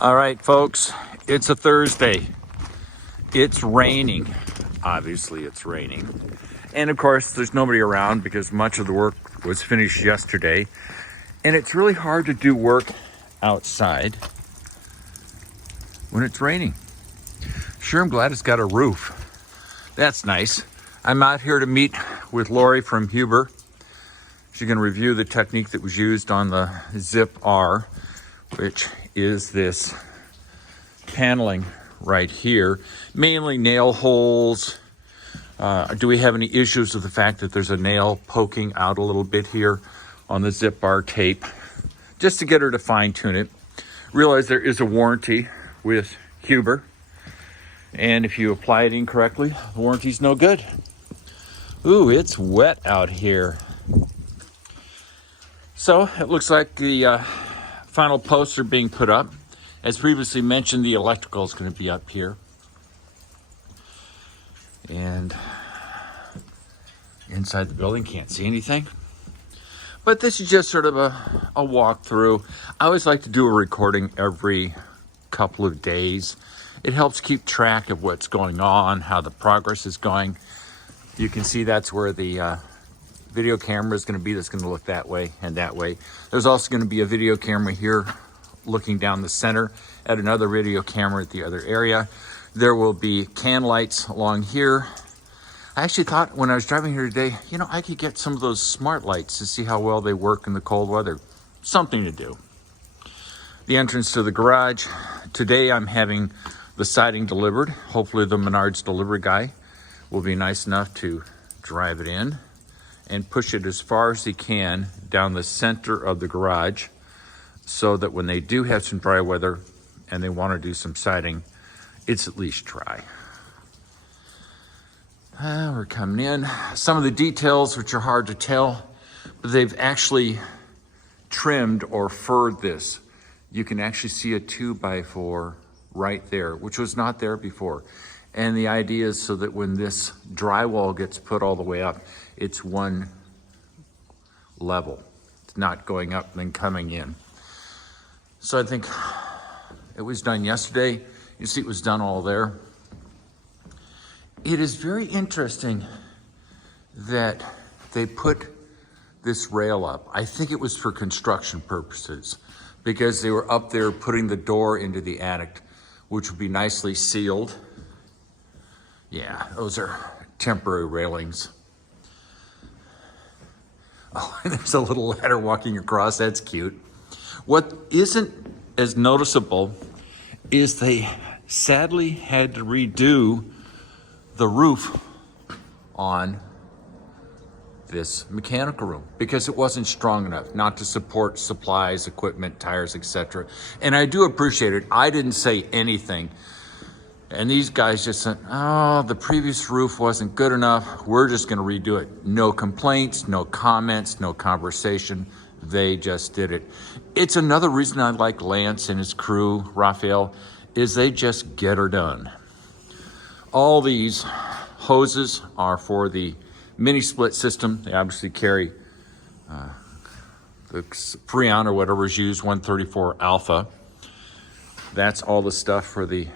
All right, folks, it's a Thursday. It's raining. Obviously, it's raining. And of course, there's nobody around because much of the work was finished yesterday. And it's really hard to do work outside when it's raining. Sure, I'm glad it's got a roof. That's nice. I'm out here to meet with Lori from Huber. She's going to review the technique that was used on the ZipR, which is this paneling right here, mainly nail holes. Do we have any issues with the fact that there's a nail poking out a little bit here on the ZipR tape? Just to get her to fine tune it. Realize there is a warranty with Huber, and if you apply it incorrectly, the warranty's no good. Ooh, it's wet out here. So it looks like the final posts are being put up. As previously mentioned, the electrical is going to be up here. And inside the building, can't see anything. But this is just sort of a walkthrough. I always like to do a recording every couple of days. It helps keep track of what's going on, how the progress is going. You can see that's where the video camera is going to be. That's going to look that way and that way. There's also going to be a video camera here looking down the center, at another video camera at the other area. There will be can lights along here. I actually thought when I was driving here today, you know, I could get some of those smart lights to see how well they work in the cold weather. Something to do. The entrance to the garage. Today I'm having the siding delivered. Hopefully the Menards delivery guy will be nice enough to drive it in and push it as far as he can down the center of the garage, so that when they do have some dry weather and they want to do some siding, it's at least dry. We're coming in. Some of the details, which are hard to tell, but they've actually trimmed or furred this. You can actually see a 2x4 right there, which was not there before. And the idea is so that when this drywall gets put all the way up, it's one level. It's not going up and then coming in. So I think it was done yesterday. You see it was done all there. It is very interesting that they put this rail up. I think it was for construction purposes because they were up there putting the door into the attic, which would be nicely sealed. Yeah, those are temporary railings. Oh, and there's a little ladder walking across. That's cute. What isn't as noticeable is they sadly had to redo the roof on this mechanical room because it wasn't strong enough not to support supplies, equipment, tires, etc. And I do appreciate it. I didn't say anything. And these guys just said, oh, the previous roof wasn't good enough. We're just going to redo it. No complaints, no comments, no conversation. They just did it. It's another reason I like Lance and his crew, Raphael, is they just get her done. All these hoses are for the mini split system. They obviously carry the Freon or whatever is used, 134 alpha. That's all the stuff for the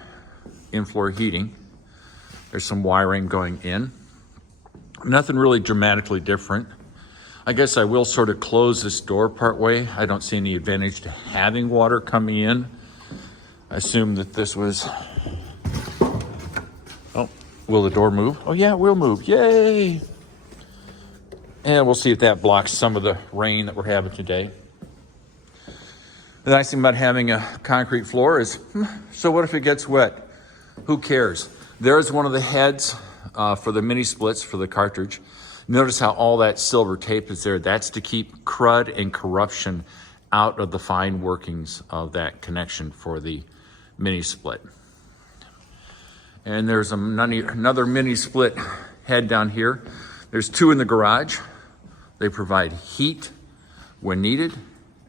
in-floor heating. There's some wiring going in. Nothing really dramatically different. I guess I will sort of close this door part way. I don't see any advantage to having water coming in. I assume that this was, oh, will the door move? Oh yeah, it will move, yay! And we'll see if that blocks some of the rain that we're having today. The nice thing about having a concrete floor is, so what if it gets wet? Who cares? There's one of the heads for the mini splits for the cartridge. Notice how all that silver tape is there. That's to keep crud and corruption out of the fine workings of that connection for the mini split. And there's another mini split head down here. There's two in the garage. They provide heat when needed,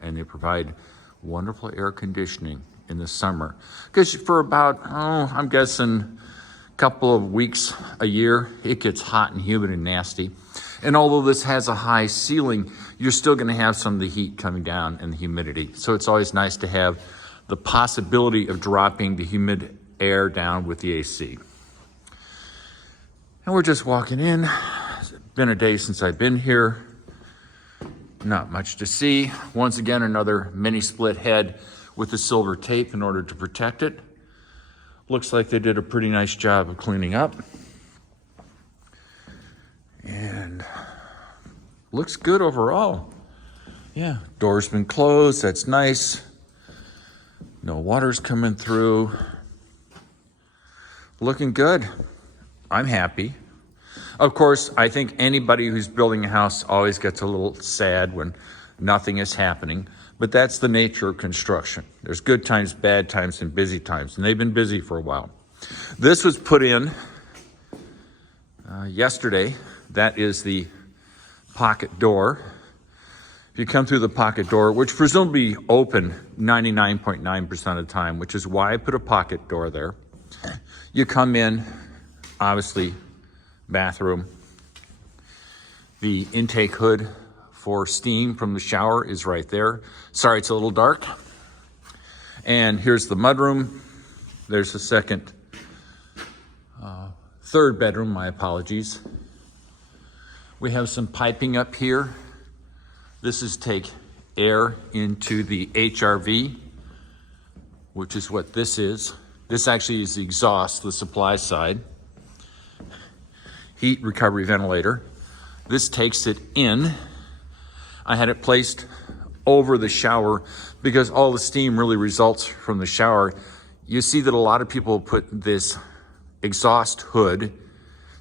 and they provide wonderful air conditioning in the summer. Because for about, I'm guessing a couple of weeks a year, it gets hot and humid and nasty. And although this has a high ceiling, you're still going to have some of the heat coming down and the humidity. So it's always nice to have the possibility of dropping the humid air down with the AC. And we're just walking in. It's been a day since I've been here. Not much to see. Once again, another mini split head with the silver tape in order to protect it. Looks like they did a pretty nice job of cleaning up. And looks good overall. Yeah, door's been closed, that's nice. No water's coming through. Looking good. I'm happy. Of course, I think anybody who's building a house always gets a little sad when nothing is happening, but that's the nature of construction. There's good times, bad times, and busy times, and they've been busy for a while. This was put in yesterday. That is the pocket door. If you come through the pocket door, which presumably open 99.9% of the time, which is why I put a pocket door there. You come in, obviously, bathroom. The intake hood for steam from the shower is right there. Sorry, it's a little dark. And here's the mudroom. There's the third bedroom, my apologies. We have some piping up here. This is take air into the HRV, which is what this is. This actually is the exhaust, the supply side. Heat recovery ventilator. This takes it in. I had it placed over the shower because all the steam really results from the shower. You see that a lot of people put this exhaust hood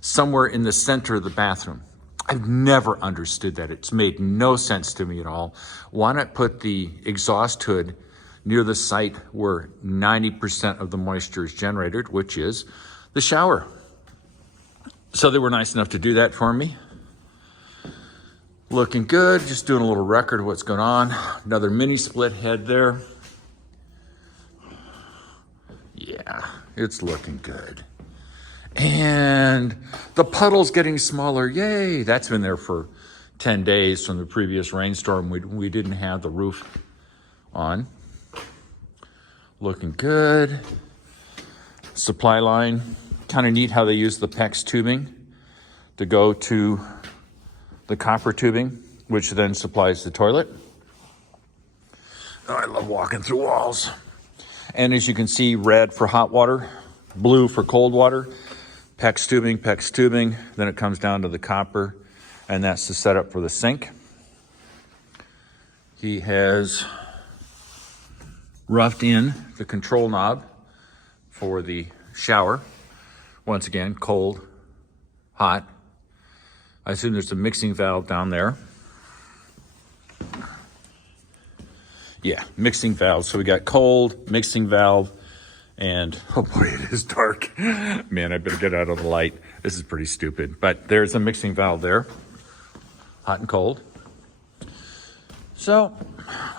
somewhere in the center of the bathroom. I've never understood that. It's made no sense to me at all. Why not put the exhaust hood near the site where 90% of the moisture is generated, which is the shower? So they were nice enough to do that for me. Looking good, just doing a little record of what's going on. Another mini split head there. Yeah, it's looking good. And the puddle's getting smaller. Yay! That's been there for 10 days from the previous rainstorm. We didn't have the roof on. Looking good. Supply line. Kind of neat how they use the PEX tubing to go to the copper tubing, which then supplies the toilet. Oh, I love walking through walls. And as you can see, red for hot water, blue for cold water. PEX tubing, then it comes down to the copper, and that's the setup for the sink. He has roughed in the control knob for the shower. Once again, cold, hot. I assume there's a mixing valve down there. Yeah, mixing valve. So we got cold, mixing valve, and oh boy, it is dark. Man, I better get out of the light. This is pretty stupid. But there's a mixing valve there, hot and cold. So,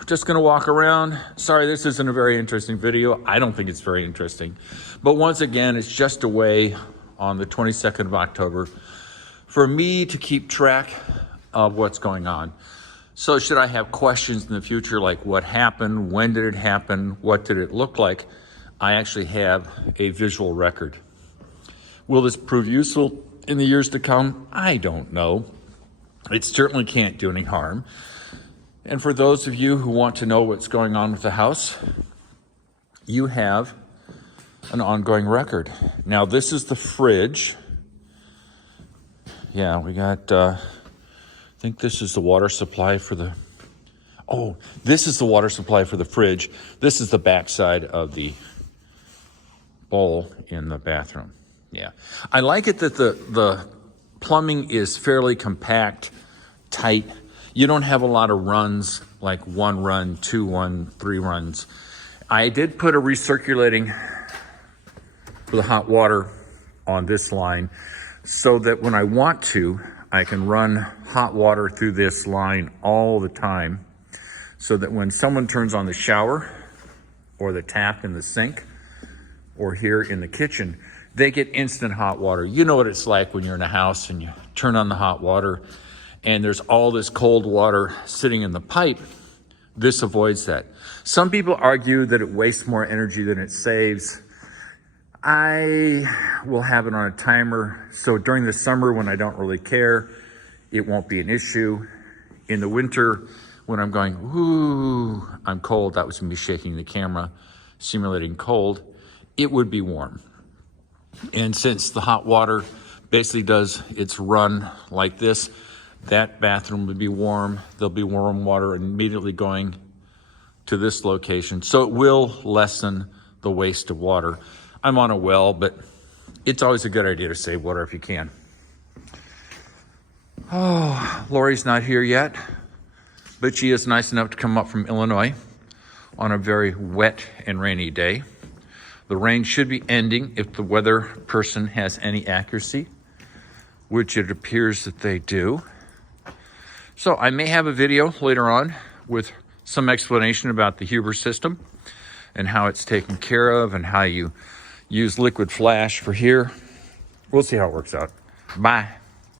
just gonna walk around. Sorry, this isn't a very interesting video. I don't think it's very interesting. But once again, it's just a way on the 22nd of October for me to keep track of what's going on. So should I have questions in the future, like what happened, when did it happen, what did it look like? I actually have a visual record. Will this prove useful in the years to come? I don't know. It certainly can't do any harm. And for those of you who want to know what's going on with the house, you have an ongoing record. Now, this is the fridge. Yeah, we got, I think this is the water supply for the, oh, this is the water supply for the fridge. This is the backside of the bowl in the bathroom. Yeah, I like it that the plumbing is fairly compact, tight. You don't have a lot of runs, like 1 run, 2 run, 3 runs. I did put a recirculating for the hot water on this line so that when I want to, I can run hot water through this line all the time, so that when someone turns on the shower or the tap in the sink or here in the kitchen, they get instant hot water. You know what it's like when you're in a house and you turn on the hot water and there's all this cold water sitting in the pipe This avoids that. Some people argue that it wastes more energy than it saves. I will have it on a timer, so during the summer when I don't really care, it won't be an issue. In the winter, when I'm going, ooh, I'm cold, that was me shaking the camera, simulating cold, it would be warm. And since the hot water basically does its run like this, that bathroom would be warm. There'll be warm water immediately going to this location. So it will lessen the waste of water. I'm on a well, but it's always a good idea to save water if you can. Oh, Lori's not here yet, but she is nice enough to come up from Illinois on a very wet and rainy day. The rain should be ending if the weather person has any accuracy, which it appears that they do. So I may have a video later on with some explanation about the Huber system and how it's taken care of and how you use liquid flash for here. We'll see how it works out. Bye.